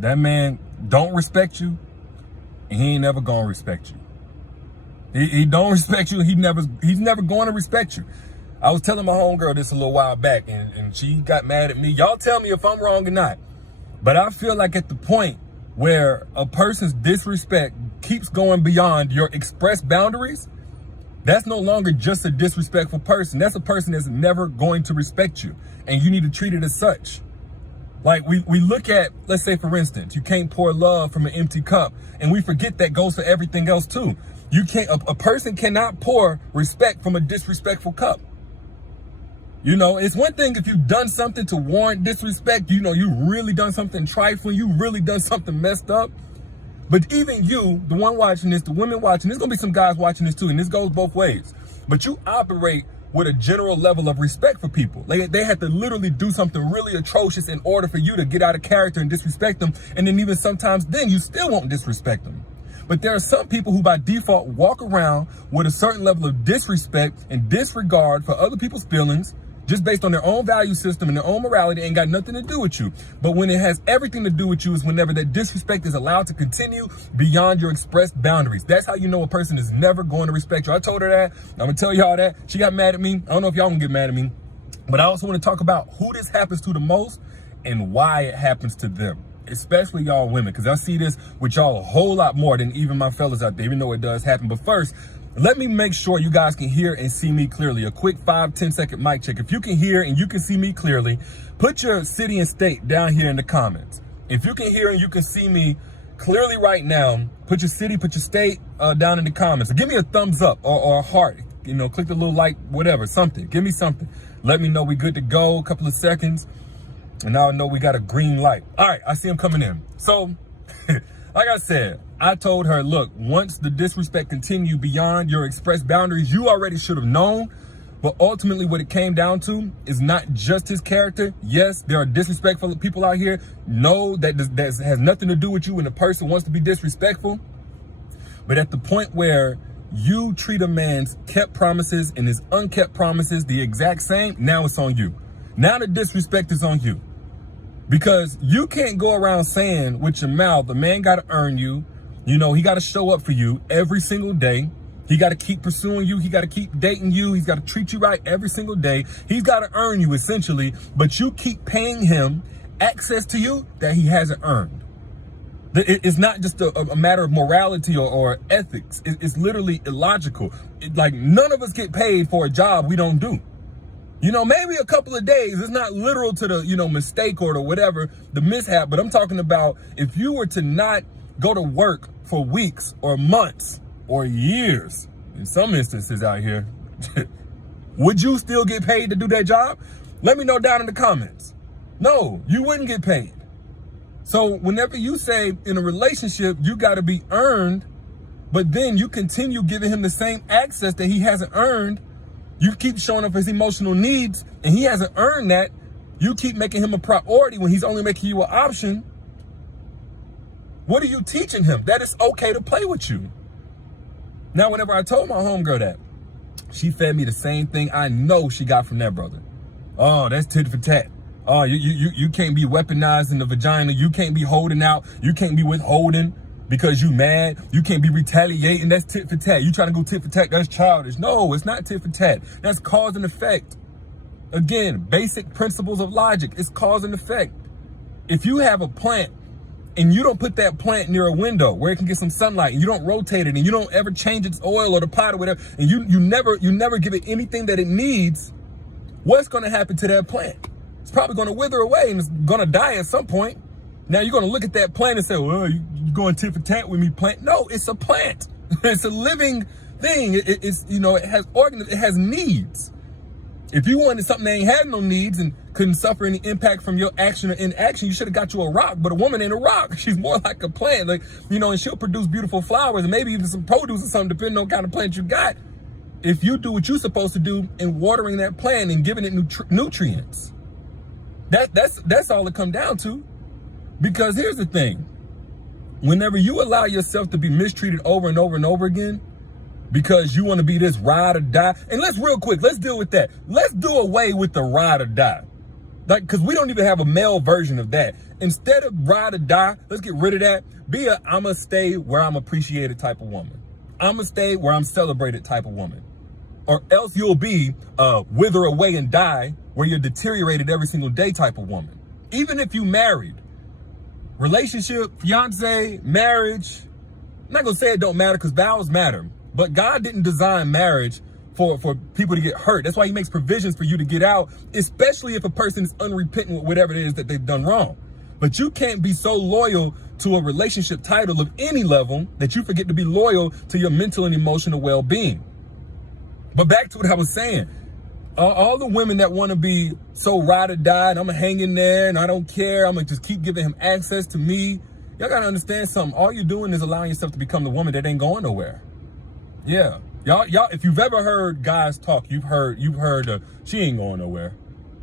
That man don't respect you, and he ain't never gonna respect you. He don't respect you. He's never going to respect you. I was telling my homegirl this a little while back, and she got mad at me. Y'all tell me if I'm wrong or not. But I feel like at the point where a person's disrespect keeps going beyond your expressed boundaries, that's no longer just a disrespectful person. That's a person that's never going to respect you. And you need to treat it as such. Like we look at, let's say for instance, you can't pour love from an empty cup, and we forget that goes for everything else too. You can't, a person cannot pour respect from a disrespectful cup. You know, it's one thing if you've done something to warrant disrespect, you know, you really done something trifling, you really done something messed up. But even you, the one watching this, the women watching, there's gonna be some guys watching this too, and this goes both ways. But you operate with a general level of respect for people. Like they had to literally do something really atrocious in order for you to get out of character and disrespect them. And then even sometimes then you still won't disrespect them. But there are some people who by default walk around with a certain level of disrespect and disregard for other people's feelings, just based on their own value system and their own morality, ain't got nothing to do with you. But when it has everything to do with you is whenever that disrespect is allowed to continue beyond your expressed boundaries. That's how you know a person is never going to respect you. I told her that. I'm going to tell y'all that. She got mad at me. I don't know if y'all gonna get mad at me. But I also want to talk about who this happens to the most and why it happens to them. Especially y'all women, because I see this with y'all a whole lot more than even my fellas out there, even though it does happen. But first, let me make sure you guys can hear and see me clearly. A quick 5-10 second mic check. If you can hear and you can see me clearly, put your city and state down here in the comments. If you can hear and you can see me clearly right now, put your city, put your state down in the comments. Or give me a thumbs up or a heart. You know, click the little like, whatever, something. Give me something. Let me know we good to go. A couple of seconds. And now I know we got a green light. All right, I see him coming in. So, like I said, I told her, look, once the disrespect continued beyond your expressed boundaries, you already should have known. But ultimately what it came down to is not just his character. Yes, there are disrespectful people out here. No, that has nothing to do with you when a person wants to be disrespectful. But at the point where you treat a man's kept promises and his unkept promises the exact same, now it's on you. Now the disrespect is on you. Because you can't go around saying with your mouth, the man got to earn you. You know, he got to show up for you every single day. He got to keep pursuing you. He got to keep dating you. He's got to treat you right every single day. He's got to earn you essentially, but you keep paying him access to you that he hasn't earned. It's not just a matter of morality or ethics. It's literally illogical. Like none of us get paid for a job we don't do. You know, maybe a couple of days. It's not literal to the, you know, mistake or the whatever, the mishap. But I'm talking about if you were to not go to work for weeks or months or years, in some instances out here, would you still get paid to do that job? Let me know down in the comments. No, you wouldn't get paid. So whenever you say in a relationship, you got to be earned, but then you continue giving him the same access that he hasn't earned, you keep showing up his emotional needs and he hasn't earned that. You keep making him a priority when he's only making you an option. What are you teaching him? That it's okay to play with you. Now, whenever I told my homegirl that, she fed me the same thing I know she got from that brother. Oh, that's tit for tat. Oh, you can't be weaponizing the vagina. You can't be holding out. You can't be withholding because you mad. You can't be retaliating. That's tit for tat. You trying to go tit for tat. That's childish. No, it's not tit for tat. That's cause and effect. Again, basic principles of logic. It's cause and effect. If you have a plant and you don't put that plant near a window where it can get some sunlight and you don't rotate it and you don't ever change its oil or the pot or whatever, and you never give it anything that it needs, what's going to happen to that plant? It's probably going to wither away and it's going to die at some point. Now you're going to look at that plant and say, well, you going tit for tat with me, plant? No, it's a plant. It's a living thing. It's, you know, it has organs, it has needs. If you wanted something that ain't had no needs and couldn't suffer any impact from your action or inaction, you should have got you a rock. But a woman ain't a rock. She's more like a plant. Like, you know, and she'll produce beautiful flowers and maybe even some produce or something, depending on what kind of plant you got. If you do what you're supposed to do in watering that plant and giving it nutrients. That's all it comes down to. Because here's the thing. Whenever you allow yourself to be mistreated over and over and over again, because you want to be this ride or die, and let's deal with that. Let's do away with the ride or die. Like, because we don't even have a male version of that. Instead of ride or die, let's get rid of that. Be a I'ma stay where I'm appreciated type of woman. I'ma stay where I'm celebrated type of woman. Or else you'll be wither away and die where you're deteriorated every single day type of woman. Even if you married, relationship, fiance, marriage, I'm not gonna say it don't matter because vows matter, but God didn't design marriage for people to get hurt. That's why he makes provisions for you to get out, especially if a person is unrepentant with whatever it is that they've done wrong. But you can't be so loyal to a relationship title of any level that you forget to be loyal to your mental and emotional well-being. But back to what I was saying, all the women that want to be so ride or die, and I'm going to hang in there and I don't care, I'm going to just keep giving him access to me. Y'all got to understand something. All you're doing is allowing yourself to become the woman that ain't going nowhere. Yeah. Y'all, if you've ever heard guys talk, you've heard she ain't going nowhere.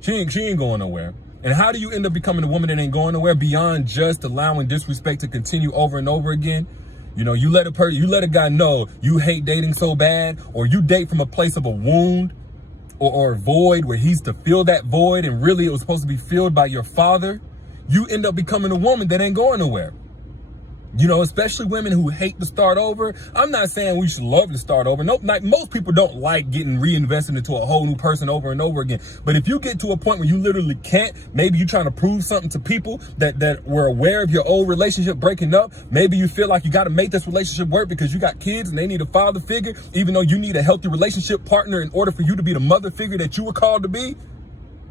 She ain't going nowhere. And how do you end up becoming a woman that ain't going nowhere beyond just allowing disrespect to continue over and over again? You know, you let a guy know you hate dating so bad, or you date from a place of a wound or a void where he's to fill that void, and really it was supposed to be filled by your father. You end up becoming a woman that ain't going nowhere. You know, especially women who hate to start over. I'm not saying we should love to start over. Nope, most people don't like getting reinvested into a whole new person over and over again. But if you get to a point where you literally can't, maybe you're trying to prove something to people that were aware of your old relationship breaking up. Maybe you feel like you got to make this relationship work because you got kids and they need a father figure, even though you need a healthy relationship partner in order for you to be the mother figure that you were called to be.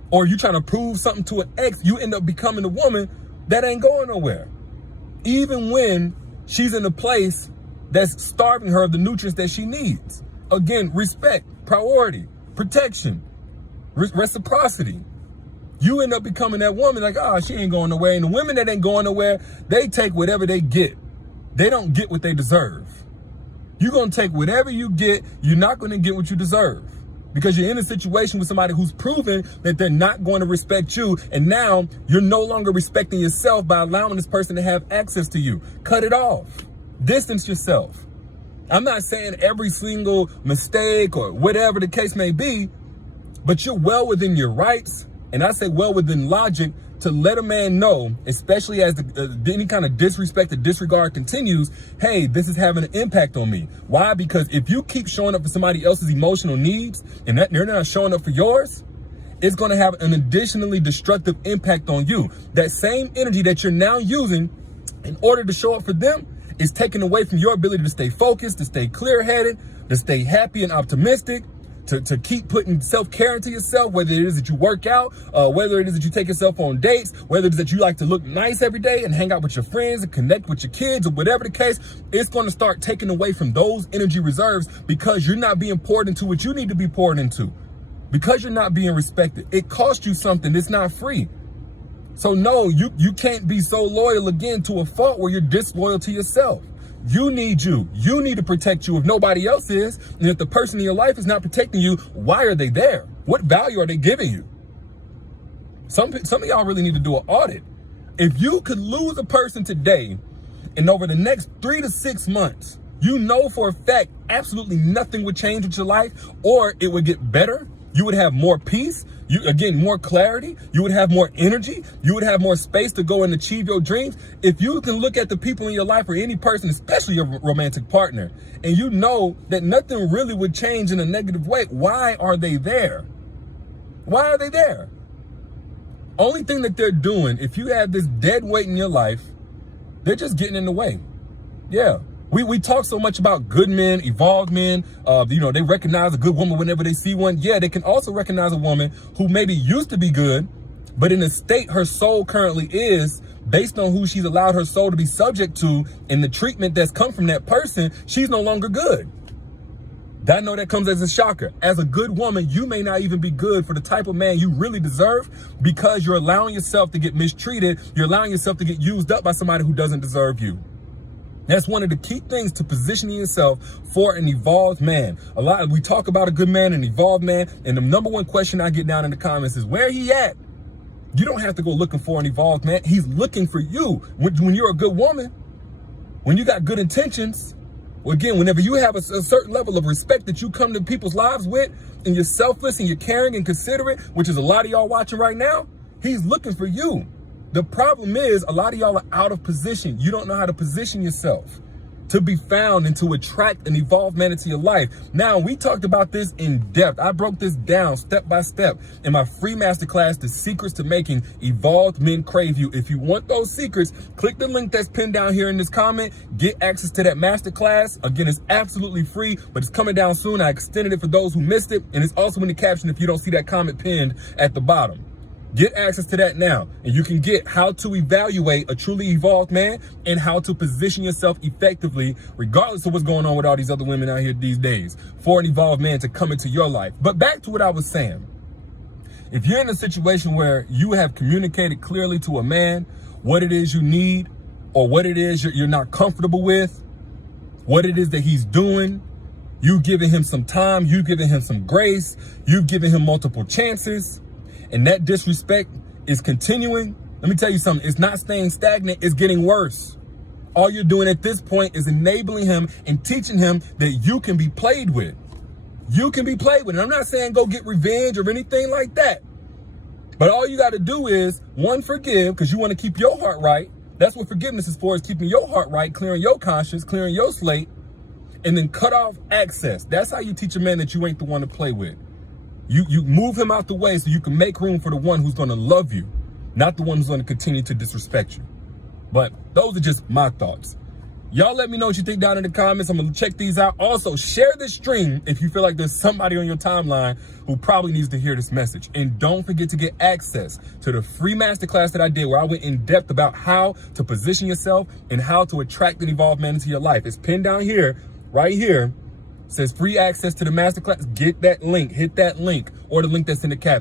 Or you trying to prove something to an ex, you end up becoming a woman that ain't going nowhere. Even when she's in a place that's starving her of the nutrients that she needs. Again, respect, priority, protection, reciprocity. You end up becoming that woman like, she ain't going nowhere. And the women that ain't going nowhere, they take whatever they get. They don't get what they deserve. You're going to take whatever you get. You're not going to get what you deserve. Because you're in a situation with somebody who's proven that they're not going to respect you. And now you're no longer respecting yourself by allowing this person to have access to you. Cut it off. Distance yourself. I'm not saying every single mistake or whatever the case may be, but you're well within your rights. And I say well within logic to let a man know, especially as any kind of disrespect or disregard continues, hey, this is having an impact on me. Why? Because if you keep showing up for somebody else's emotional needs and that they're not showing up for yours, it's going to have an additionally destructive impact on you. That same energy that you're now using in order to show up for them is taken away from your ability to stay focused, to stay clear-headed, to stay happy and optimistic, to keep putting self-care into yourself, whether it is that you work out, whether it is that you take yourself on dates, whether it is that you like to look nice every day and hang out with your friends and connect with your kids or whatever the case, it's going to start taking away from those energy reserves because you're not being poured into what you need to be poured into. Because you're not being respected. It costs you something. It's not free. So no, you can't be so loyal again to a fault where you're disloyal to yourself. You need you. You need to protect you if nobody else is. And if the person in your life is not protecting you, why are they there? What value are they giving you? Some of y'all really need to do an audit. If you could lose a person today and over the next 3 to 6 months, you know for a fact absolutely nothing would change with your life, or it would get better. You would have more peace. More clarity. You would have more energy. You would have more space to go and achieve your dreams. If you can look at the people in your life or any person, especially your romantic partner, and you know that nothing really would change in a negative way, why are they there? Why are they there? Only thing that they're doing, if you have this dead weight in your life, they're just getting in the way. Yeah. We talk so much about good men, evolved men, they recognize a good woman whenever they see one. Yeah, they can also recognize a woman who maybe used to be good, but in the state her soul currently is, based on who she's allowed her soul to be subject to and the treatment that's come from that person, she's no longer good. I know that comes as a shocker. As a good woman, you may not even be good for the type of man you really deserve because you're allowing yourself to get mistreated. You're allowing yourself to get used up by somebody who doesn't deserve you. That's one of the key things to positioning yourself for an evolved man. We talk about a good man, an evolved man, and the number one question I get down in the comments is, where he at? You don't have to go looking for an evolved man. He's looking for you. When you're a good woman, when you got good intentions, again, whenever you have a certain level of respect that you come to people's lives with, and you're selfless and you're caring and considerate, which is a lot of y'all watching right now, He's looking for you. The problem is a lot of y'all are out of position. You don't know how to position yourself to be found and to attract an evolved man into your life. Now, we talked about this in depth. I broke this down step by step in my free masterclass, The Secrets to Making Evolved Men Crave You. If you want those secrets, click the link that's pinned down here in this comment. Get access to that masterclass. Again, it's absolutely free, but it's coming down soon. I extended it for those who missed it, and it's also in the caption if you don't see that comment pinned at the bottom. Get access to that now, and you can get how to evaluate a truly evolved man and how to position yourself effectively, regardless of what's going on with all these other women out here these days, for an evolved man to come into your life. But back to what I was saying. If you're in a situation where you have communicated clearly to a man what it is you need, or what it is you're not comfortable with, what it is that he's doing, you've given him some time, you've given him some grace, you've given him multiple chances, and that disrespect is continuing, let me tell you something. It's not staying stagnant. It's getting worse. All you're doing at this point is enabling him and teaching him that you can be played with. You can be played with. And I'm not saying go get revenge or anything like that. But all you got to do is, one, forgive, because you want to keep your heart right. That's what forgiveness is for, is keeping your heart right, clearing your conscience, clearing your slate, and then cut off access. That's how you teach a man that you ain't the one to play with. You move him out the way so you can make room for the one who's going to love you, not the one who's going to continue to disrespect you. But those are just my thoughts. Y'all let me know what you think down in the comments. I'm going to check these out. Also, share this stream if you feel like there's somebody on your timeline who probably needs to hear this message. And don't forget to get access to the free masterclass that I did, where I went in depth about how to position yourself and how to attract an evolved man into your life. It's pinned down here, right here. Says free access to the masterclass. Get that link, hit that link, or the link that's in the caption.